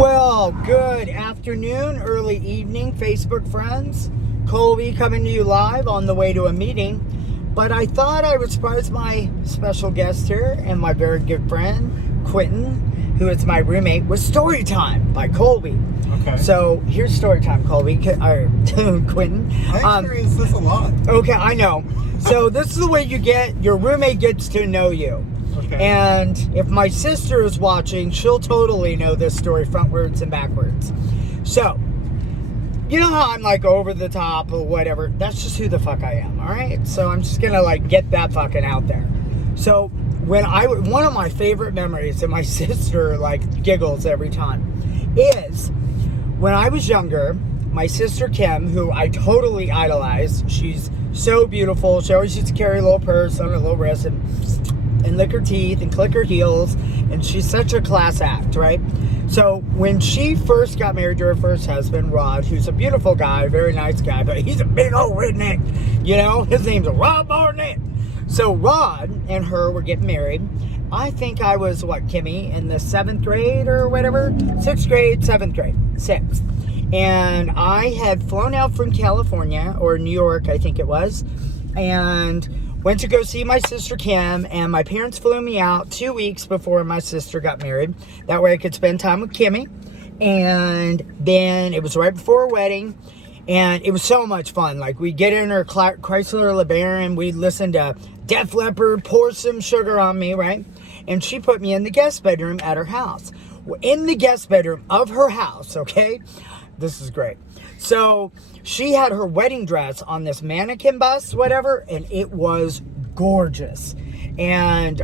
Well, good afternoon, early evening, Facebook friends. Colby coming to you live on the way to a meeting. But I thought I would surprise my special guest here and my very good friend, Quentin, who is my roommate, with Story Time by Colby. Okay. So here's Story Time, Colby, or Quentin. I experience this a lot. Okay, I know. So this is the way your roommate gets to know you. Okay. And if my sister is watching, she'll totally know this story frontwards and backwards. So, you know how I'm like over the top or whatever? That's just who the fuck I am, alright? So I'm just gonna like get that fucking out there. So one of my favorite memories, and my sister like giggles every time, is when I was younger, my sister Kim, who I totally idolize, she's so beautiful. She always used to carry a little purse on her little wrist and lick her teeth and click her heels, and she's such a class act, right? So when she first got married to her first husband, Rod, who's a beautiful guy, very nice guy, but he's a big old redneck, you know, his name's Rod Barnett. So Rod and her were getting married. I think I was, Kimmy, in the 7th grade or whatever? 6th grade, 7th grade, 6th. And I had flown out from California, or New York, I think it was, and went to go see my sister Kim, and my parents flew me out 2 weeks before my sister got married. That way I could spend time with Kimmy. And then it was right before her wedding, and it was so much fun. Like, we'd get in her Chrysler LeBaron, we'd listen to Def Leppard, Pour Some Sugar on Me, right? And she put me in the guest bedroom at her house. In the guest bedroom of her house, okay? This is great. So she had her wedding dress on this mannequin bust, whatever, and it was gorgeous. And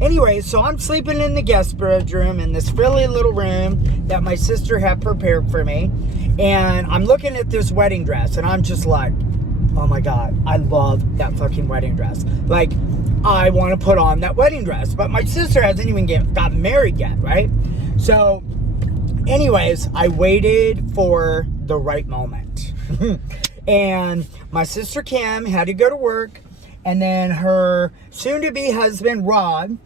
anyway, so I'm sleeping in the guest bedroom in this frilly little room that my sister had prepared for me. And I'm looking at this wedding dress, and I'm just like, oh my God, I love that fucking wedding dress. Like, I want to put on that wedding dress. But my sister hasn't even gotten married yet, right? So anyways, I waited for the right moment. And my sister Kim had to go to work, and then her soon-to-be husband Rod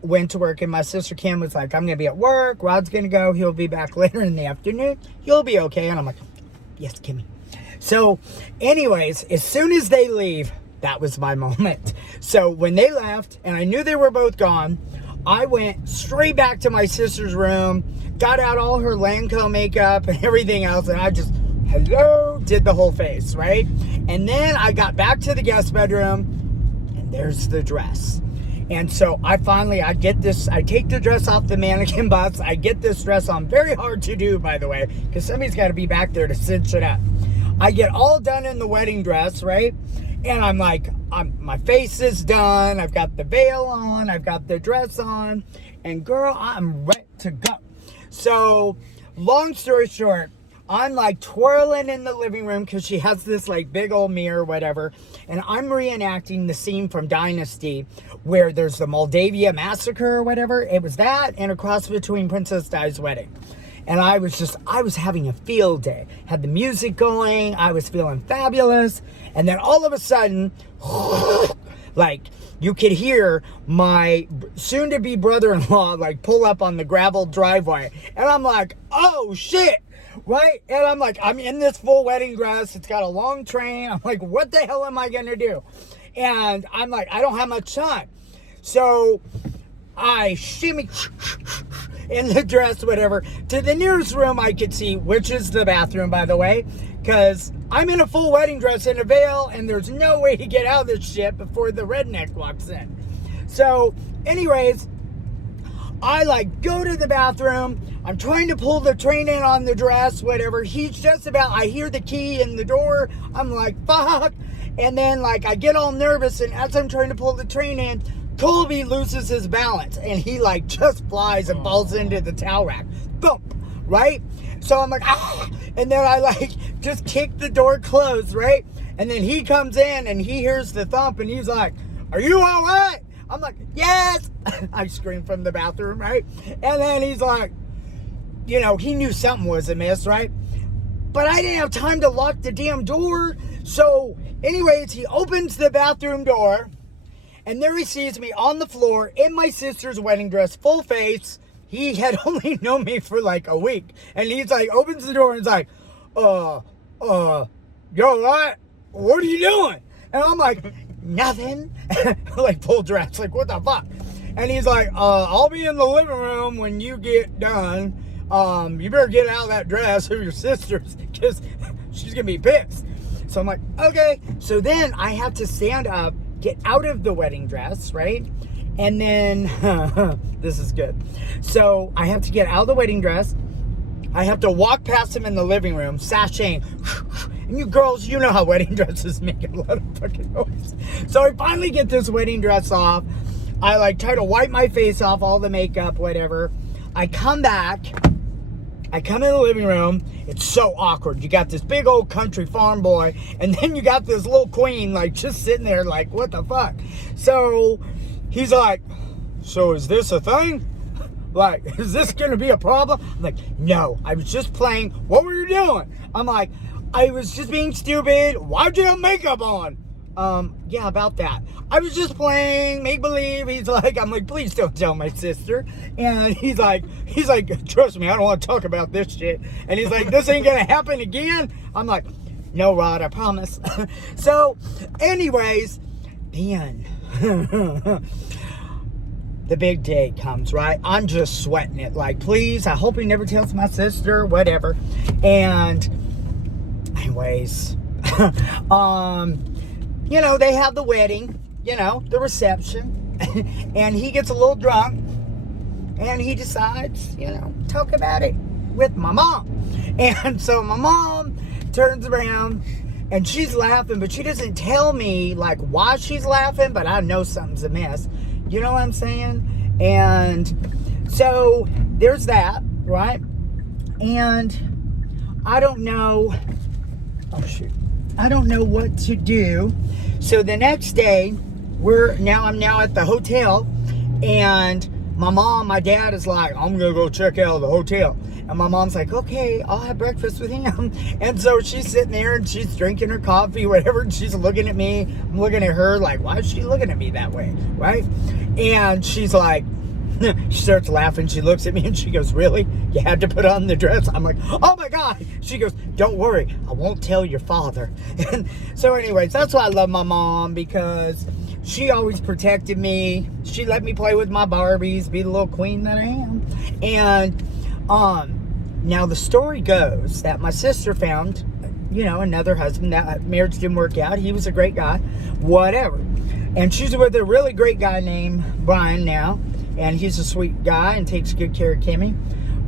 went to work, and my sister Kim was like, I'm gonna be at work, Rod's gonna go, he'll be back later in the afternoon, you'll be okay. And I'm like, yes, Kimmy. So anyways, as soon as they leave, that was my moment. So when they left and I knew they were both gone, I went straight back to my sister's room, got out all her Lancome makeup and everything else, and I just, did the whole face, right? And then I got back to the guest bedroom, and there's the dress. And so I take the dress off the mannequin bust, I get this dress on, very hard to do, by the way, because somebody's got to be back there to cinch it up. I get all done in the wedding dress, right? And I'm like, my face is done, I've got the veil on, I've got the dress on, and girl, I'm ready to go. So, long story short, I'm like twirling in the living room because she has this like big old mirror or whatever, and I'm reenacting the scene from Dynasty where there's the Moldavia massacre or whatever. It was that and a cross between Princess Di's wedding. And I was having a field day. Had the music going, I was feeling fabulous, and then all of a sudden, like, you could hear my soon-to-be brother-in-law, like, pull up on the gravel driveway. And I'm like, oh, shit, right? And I'm like, I'm in this full wedding dress. It's got a long train. I'm like, what the hell am I going to do? And I'm like, I don't have much time. So I shimmy in the dress, whatever, to the nearest room I could see, which is the bathroom, by the way, because I'm in a full wedding dress and a veil, and there's no way to get out of this shit before the redneck walks in. So, anyways, I like go to the bathroom. I'm trying to pull the train in on the dress, whatever. I hear the key in the door. I'm like, fuck. And then, like, I get all nervous, and as I'm trying to pull the train in, Colby loses his balance, and he like just flies and falls into the towel rack. Boom, right? So I'm like, ah! And then I like just kick the door closed, right? And then he comes in and he hears the thump, and he's like, are you all right? I'm like, yes! I scream from the bathroom, right? And then he's like, you know, he knew something was amiss, right? But I didn't have time to lock the damn door. So anyways, he opens the bathroom door, and there he sees me on the floor in my sister's wedding dress, full face. he had only known me for like a week. And he's like, opens the door and he's like, yo, what? What are you doing? And I'm like, nothing. Like, full dress. Like, what the fuck? And he's like, I'll be in the living room when you get done. You better get out of that dress or your sister's, because she's going to be pissed. So I'm like, okay. So then I have to stand up, get out of the wedding dress, right? And then, this is good. So I have to get out of the wedding dress. I have to walk past him in the living room, sashaying. And you girls, you know how wedding dresses make a lot of fucking noise. So I finally get this wedding dress off. I like try to wipe my face off, all the makeup, whatever. I come back. I come in the living room. It's so awkward. You got this big old country farm boy, and then you got this little queen, like, just sitting there, like, what the fuck? So he's like, so is this a thing? Like, is this going to be a problem? I'm like, no, I was just playing. What were you doing? I'm like, I was just being stupid. Why'd you have makeup on? Yeah, about that. I was just playing, make believe. He's like, I'm like, please don't tell my sister. And he's like, trust me, I don't want to talk about this shit. And he's like, this ain't gonna happen again. I'm like, no, Rod, I promise. So, anyways, then the big day comes, right? I'm just sweating it. Like, please, I hope he never tells my sister, whatever. And anyways, you know, they have the wedding, you know, the reception, and he gets a little drunk, and he decides, you know, talk about it with my mom. And so my mom turns around, and she's laughing, but she doesn't tell me, like, why she's laughing, but I know something's amiss. You know what I'm saying? And so there's that, right? And I don't know, oh, shoot. I don't know what to do. So the next day, I'm now at the hotel, and my dad is like, I'm gonna go check out the hotel. And my mom's like, okay, I'll have breakfast with him. And so she's sitting there and she's drinking her coffee, whatever, and she's looking at me. I'm looking at her like, why is she looking at me that way, right? And she's like, she starts laughing. She looks at me and she goes, really? You had to put on the dress? I'm like, oh my God. She goes, don't worry, I won't tell your father. And so anyways, that's why I love my mom, because she always protected me. She let me play with my Barbies, be the little queen that I am. And now the story goes that my sister found, you know, another husband. That marriage didn't work out. He was a great guy, whatever. And she's with a really great guy named Brian now. And he's a sweet guy and takes good care of Kimmy.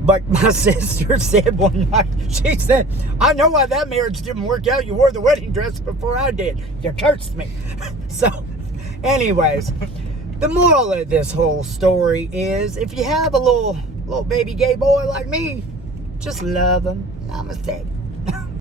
But my sister said one night, she said, I know why that marriage didn't work out. You wore the wedding dress before I did. You cursed me. So, anyways, the moral of this whole story is, if you have a little baby gay boy like me, just love him. Namaste.